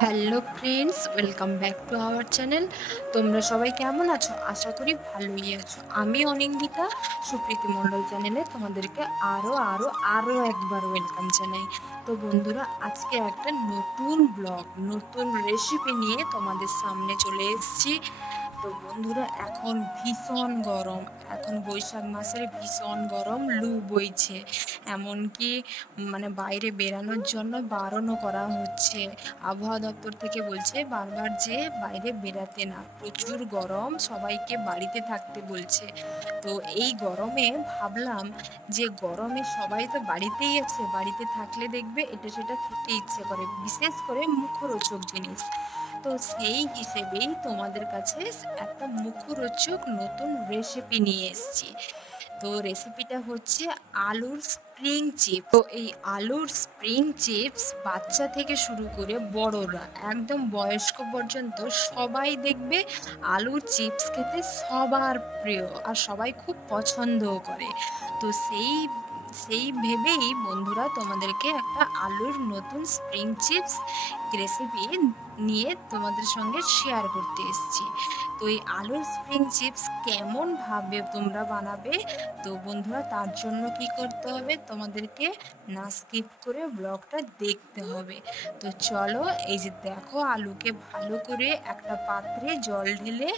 Hello friends, welcome back to our channel. তোমরা সবাই কেমন আছো? আশা করি ভালোই আছো। আমি অনিন্দিতা, সুপ্রীতি মণ্ডল চ্যানেলে তোমাদেরকে আরও একবার ওয়েলকাম জানাই। তো বন্ধুরা, আজকে একটা নতুন ব্লগ, নতুন রেসিপি নিয়ে তোমাদের সামনে চলে এসেছি। তো বন্ধুরা, এখন ভীষণ গরম, এখন বৈশাখ মাসের ভীষণ গরম, লু বইছে। এমনকি বাইরে বেরানোর জন্য বারণও করা হচ্ছে। আবহাওয়া দপ্তর থেকে বলছে বারবার যে বাইরে বেরাতে না, প্রচুর গরম, সবাইকে বাড়িতে থাকতে বলছে। তো এই গরমে ভাবলাম যে গরমে সবাই তো বাড়িতেই আছে, বাড়িতে থাকলে দেখবে এটা সেটা খেতে ইচ্ছে করে, বিশেষ করে মুখরোচক জিনিস। তো সেই হিসেবেই তোমাদের কাছে একটা মুখরোচক নতুন রেসিপি নিয়ে এসেছি। তো রেসিপিটা হচ্ছে আলুর স্প্রিং চিপস। তো এই আলুর স্প্রিং চিপস বাচ্চা থেকে শুরু করে বড়রা একদম বয়স্ক পর্যন্ত সবাই দেখবে আলুর চিপস খেতে সবার প্রিয়, আর সবাই খুব পছন্দও করে। তো সেই ভেবেই বন্ধুরা তোমাদেরকে একটা আলুর নতুন স্প্রিং চিপস রেসিপি নিয়ে তোমাদের সঙ্গে শেয়ার করতে এসেছি। তো এই আলুর স্প্রিং চিপস কেমনভাবে তোমরা বানাবে, তো বন্ধুরা তার জন্য কি করতে হবে, তোমাদেরকে না স্কিপ করে ব্লগটা দেখতে হবে। তো চলো, এই যে দেখো, আলুকে ভালো করে একটা পাত্রে জল ঢেলে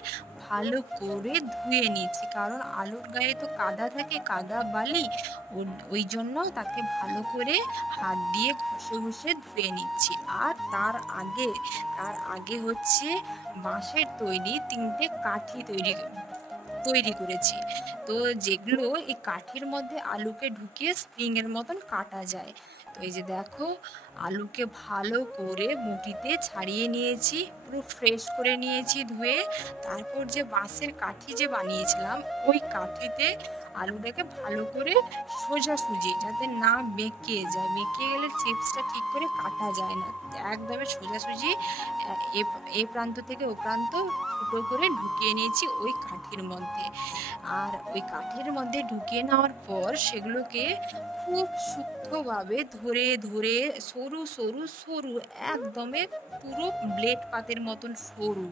ভালো করে ধুয়ে নিচ্ছি, কারণ আলুর গায়ে তো কাদা থাকে, কাদা বালি, ওই জন্য তাকে ভালো করে হাত দিয়ে ঘষে ঘষে ধুয়ে নিচ্ছি। আর তার আগে হচ্ছে বাঁশের তৈরি 3টে কাঠি তৈরি করেছি। তো যেগুলো এই কাঠির মধ্যে আলুকে ঢুকিয়ে স্প্রিংয়ের মতন কাটা যায়। তো এই যে দেখো, আলুকে ভালো করে মুঠিতে ছাড়িয়ে নিয়েছি, পুরো ফ্রেশ করে নিয়েছি ধুয়ে। তারপর যে বাঁশের কাঠি যে বানিয়েছিলাম, ওই কাঠিতে আলুটাকে ভালো করে সোজাসুজি, যাতে না বেঁকে যায়, বেঁকে গেলে চিপসটা ঠিক করে কাটা যায় না, একদমই সোজাসুজি এ প্রান্ত থেকে ও প্রান্ত ফুটো করে ঢুকিয়ে নিয়েছি ওই কাঠির মধ্যে। আর ওই কাঠির মধ্যে ঢুকিয়ে নেওয়ার পর সেগুলোকে খুব সূক্ষ্মভাবে ধরে ধরে সরু সরু সরু, একদমে পুরো ব্লেড পাতের মতন সরু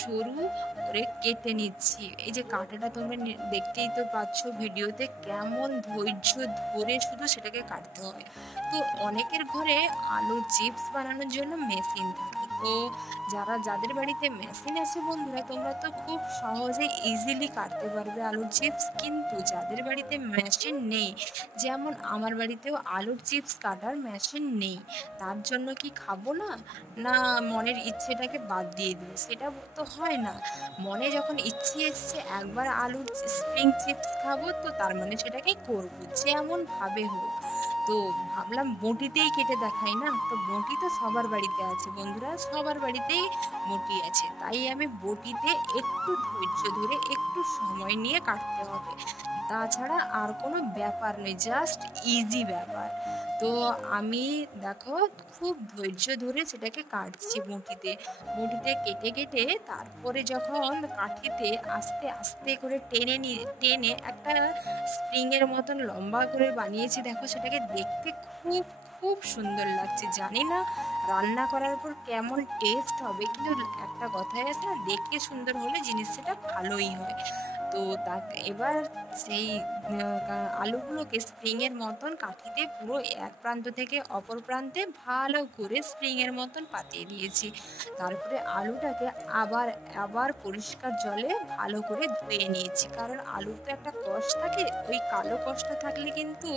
সরু করে কেটে নিচ্ছি। এই যে কাটাটা তোমরা দেখতেই তো পাচ্ছ ভিডিওতে, কেমন ধৈর্য ধরে শুধু সেটাকে কাটতে হয়। তো অনেকের ঘরে আলু চিপস বানানোর জন্য মেশিন থাকে। তো যাদের বাড়িতে মেশিন আছে বন্ধুরা, তোমরা তো খুব সহজে ইজিলি কাটতে পারবে আলুর চিপস। কিন্তু যাদের বাড়িতে মেশিন নেই, যেমন আমার বাড়িতেও আলুর চিপস কাটার মেশিন নেই, তার জন্য কি খাবো না, না মনের ইচ্ছেটাকে বাদ দিয়ে দিই, সেটা তো হয় না। মনে যখন ইচ্ছে এসছে একবার আলুর স্প্রিং চিপস খাবো, তো তার মানে সেটাকে করবো যেমন ভাবে হোক। তো ভাবলাম বটিতেই কেটে দেখাই না, তো বটি তো সবার বাড়িতে আছে বন্ধুরা, সবার বাড়িতেই বটি আছে, তাই আমি বটিতে একটু ধৈর্য ধরে একটু সময় নিয়ে কাটতে হবে, তাছাড়া আর কোনো ব্যাপার নেই, জাস্ট ইজি ব্যাপার। তো আমি দেখো খুব ধৈর্য ধরে সেটাকে কাটছি বটিতে বটিতে কেটে কেটে। তারপরে যখন কাঠিতে আস্তে আস্তে করে টেনে একটা স্প্রিংয়ের মতন লম্বা করে বানিয়েছি, দেখো সেটাকে দেখতে খুব খুব সুন্দর লাগছে। জানি না রান্না করার পর কেমন টেস্ট হবে, কিন্তু একটা কথাই আছে না, দেখতে সুন্দর হলে জিনিস সেটা ভালোই হয়। তো এবার সেই আলুগুলোকে স্প্রিংয়ের মতন কাঠিতে পুরো এক প্রান্ত থেকে অপর প্রান্তে ভালো করে স্প্রিংয়ের মতন পাতিয়ে দিয়েছি। তারপরে আলুটাকে আবার আবার পরিষ্কার জলে ভালো করে ধুয়ে নিয়েছি, কারণ আলুর তো একটা কষ থাকে, ওই কালো কষটা থাকলে কিন্তু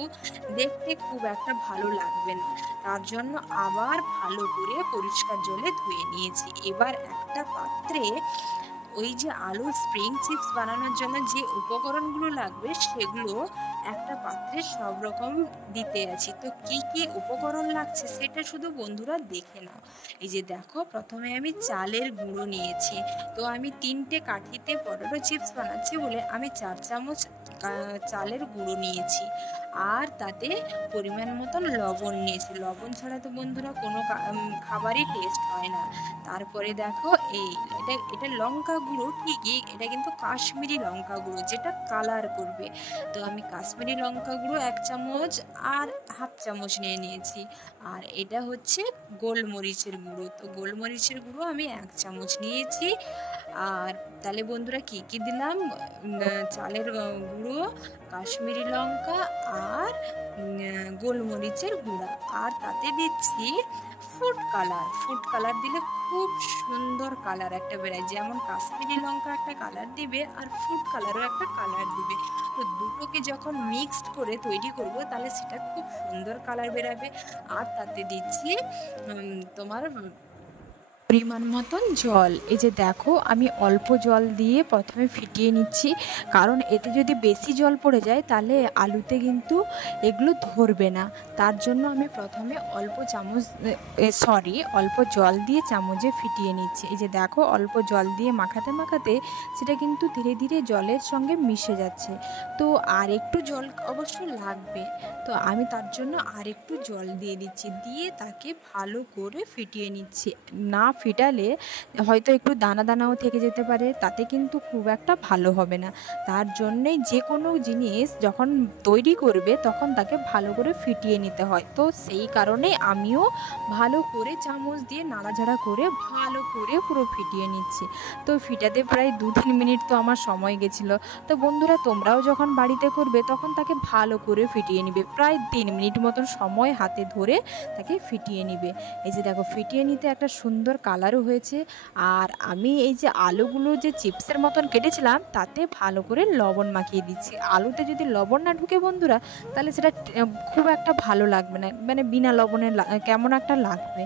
দেখতে খুব একটা ভালো লাগবে না, তার জন্য আবার ভালো করে পরিষ্কার জলে ধুয়ে নিয়েছি। এবার একটা পাত্রে ওই যে আলুর স্প্রিং চিপস বানানোর জন্য যে উপকরণগুলো লাগবে সেগুলো একটা পাত্রে সব রকম দিতে আছি। তো কি কি উপকরণ লাগছে সেটা শুধু বন্ধুরা দেখে নাও। এই যে দেখো, প্রথমে আমি চালের গুঁড়ো নিয়েছি। তো আমি 3টে কাঠিতে পটেটো চিপস বানাচ্ছি বলে আমি 4 চামচ চালের গুঁড়ো নিয়েছি, আর তাতে পরিমাণ মতন লবণ নিয়েছি। লবণ ছাড়া তো বন্ধুরা কোনো খাবারই টেস্ট হয় না। তারপরে দেখো এটা লঙ্কা গুঁড়ো ঠিকই, এটা কিন্তু কাশ্মীরি লঙ্কা গুঁড়ো, যেটা কালার করবে। তো আমি কাশ্মীরি লঙ্কা গুঁড়ো 1 চামচ আর 1/2 চামচ নিয়ে নিয়েছি। আর এটা হচ্ছে গোলমরিচের গুঁড়ো, তো গোলমরিচের গুঁড়ো আমি 1 চামচ নিয়েছি। আর তাহলে বন্ধুরা কি কি দিলাম, চালের গুঁড়ো, কাশ্মীরি লঙ্কা আর গোলমরিচের গুঁড়া, আর তাতে দিচ্ছি ফুড কালার দিলে খুব সুন্দর কালার একটা বেরোয়, যেমন কাশ্মীরি লঙ্কা একটা কালার দিবে আর ফুড কালারও একটা কালার দিবে। তো দুটোকে যখন মিক্সড করে তৈরি করব তাহলে সেটা খুব সুন্দর কালার বেরাবে। আর তাতে দিচ্ছি তোমার পরিমাণ মতন জল। এই যে দেখো আমি অল্প জল দিয়ে প্রথমে ফিটিয়ে নিচ্ছি, কারণ এতে যদি বেশি জল পড়ে যায় তাহলে আলুতে কিন্তু এগুলো ধরবে না। তার জন্য আমি প্রথমে অল্প জল দিয়ে চামচে ফিটিয়ে নিচ্ছি। এই যে দেখো অল্প জল দিয়ে মাখাতে মাখাতে সেটা কিন্তু ধীরে ধীরে জলের সঙ্গে মিশে যাচ্ছে। তো আর একটু জল অবশ্য লাগবে, তো আমি তার জন্য আর একটু জল দিয়ে দিচ্ছি, দিয়ে তাকে ভালো করে ফিটিয়ে নিচ্ছি। না ফিটালে হয়তো একটু দানা দানাও থেকে যেতে পারে, তাতে কিন্তু খুব একটা ভালো হবে না। তার জন্যেই যে কোনো জিনিস যখন তৈরি করবে তখন তাকে ভালো করে ফিটিয়ে নিতে হয়। তো সেই কারণে আমিও ভালো করে চামচ দিয়ে নাড়াচাড়া করে ভালো করে পুরো ফিটিয়ে নিচ্ছি। তো ফিটাতে প্রায় 2-3 মিনিট তো আমার সময় গেছিলো। তো বন্ধুরা তোমরাও যখন বাড়িতে করবে তখন তাকে ভালো করে ফিটিয়ে নিবে, প্রায় 3 মিনিট মতন সময় হাতে ধরে তাকে ফিটিয়ে নিবে। এই যে দেখো ফিটিয়ে নিতে একটা সুন্দর কালারও হয়েছে। আর আমি এই যে আলুগুলো যে চিপসের মতন কেটেছিলাম তাতে ভালো করে লবণ মাখিয়ে দিচ্ছি। আলুতে যদি লবণ না ঢুকে বন্ধুরা তাহলে সেটা খুব একটা ভালো লাগবে না, মানে বিনা লবণে কেমন একটা লাগবে।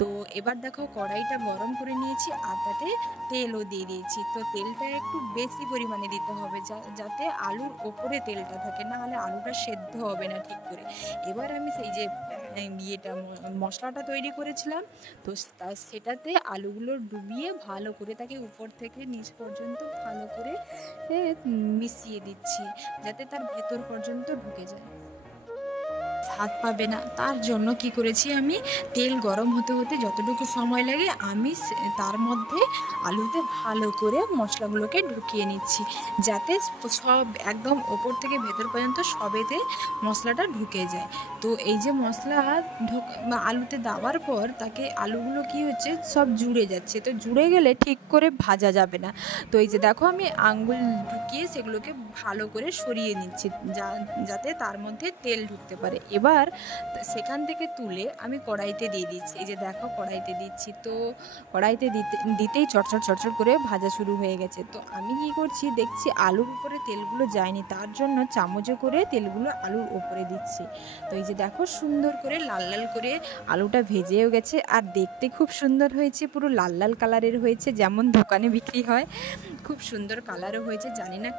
তো এবার দেখো কড়াইটা গরম করে নিয়েছি আর তাতে তেলও দিয়ে দিয়েছি। তো তেলটা একটু বেশি পরিমাণে দিতে হবে যাতে আলুর ওপরে তেলটা থাকে, না হলে আলুটা সেদ্ধ হবে না ঠিক করে। এবার আমি সেই যে মশলাটা তৈরি করেছিলাম, তো সেটাতে আলুগুলো ডুবিয়ে ভালো করে তাকে উপর থেকে নিচ পর্যন্ত ভালো করে মিশিয়ে দিচ্ছি, যাতে তার ভেতর পর্যন্ত ঢুকে যায়, হাত পাবে না। তার জন্য কি করেছি, আমি তেল গরম হতে হতে যতটুকু সময় লাগে আমি তার মধ্যে আলুতে ভালো করে মশলাগুলোকে ঢুকিয়ে নিচ্ছি, যাতে সব একদম ওপর থেকে ভেতর পর্যন্ত সবেতে মশলাটা ঢুকে যায়। তো এই যে মশলা আলুতে দেওয়ার পর তাকে আলুগুলো কি হচ্ছে সব জুড়ে যাচ্ছে, তো জুড়ে গেলে ঠিক করে ভাজা যাবে না। তো এই যে দেখো আমি আঙ্গুল ঢুকিয়ে সেগুলোকে ভালো করে সরিয়ে নিচ্ছি, যাতে তার মধ্যে তেল ঢুকতে পারে। এবার সেখান থেকে তুলে আমি কড়াইতে দিয়ে দিচ্ছি। এই যে দেখো কড়াইতে দিচ্ছি, তো কড়াইতে দিতেই চটচট করে ভাজা শুরু হয়ে গেছে। তো আমি কি করছি দেখছি আলুর উপরে তেলগুলো যায়নি, তার জন্য চামচে করে তেলগুলো আলুর উপরে দিচ্ছি। তো এই যে দেখো সুন্দর করে লাল লাল করে আলুটা ভেজেও গেছে, আর দেখতে খুব সুন্দর হয়েছে, পুরো লাল লাল কালারের হয়েছে, যেমন দোকানে বিক্রি হয়। খুব সুন্দর কালারও হয়েছে, জানি না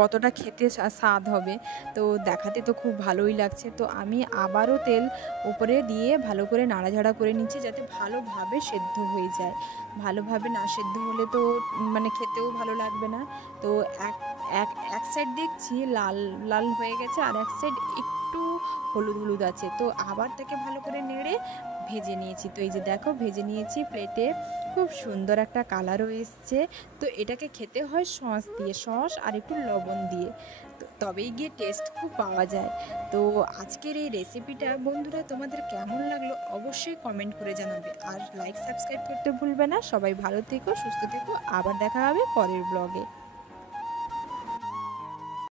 কতটা খেতে স্বাদ হবে। তো দেখাতে তো খুব ভালোই লাগছে। তো আমি আবারও তেল উপরে দিয়ে ভালো করে নাড়াঝাড়া করে নিচ্ছি, যাতে ভালোভাবে সেদ্ধ হয়ে যায়। ভালোভাবে না সেদ্ধ হলে তো মানে খেতেও ভালো লাগবে না। তো এক সাইড দেখছি লাল লাল হয়ে গেছে, আর এক সাইড একটু হলুদ হলুদ আছে। তো আবার তাকে ভালো করে নেড়ে ভেজে নিয়েছি। তো এই যে দেখো ভেজে নিয়েছি প্লেটে, খুব সুন্দর একটা কালারও এসছে। তো এটাকে খেতে হয় সস আর একটু লবণ দিয়ে, তবেই গিয়ে টেস্ট খুব পাওয়া যায়। তো আজকের এই রেসিপিটা বন্ধুরা তোমাদের কেমন লাগলো অবশ্যই কমেন্ট করে জানাবে, আর লাইক সাবস্ক্রাইব করতে ভুলবে না। সবাই ভালো থেকো, সুস্থ থেকো, আবার দেখা হবে পরের ব্লগে।